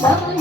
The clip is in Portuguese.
Vamos.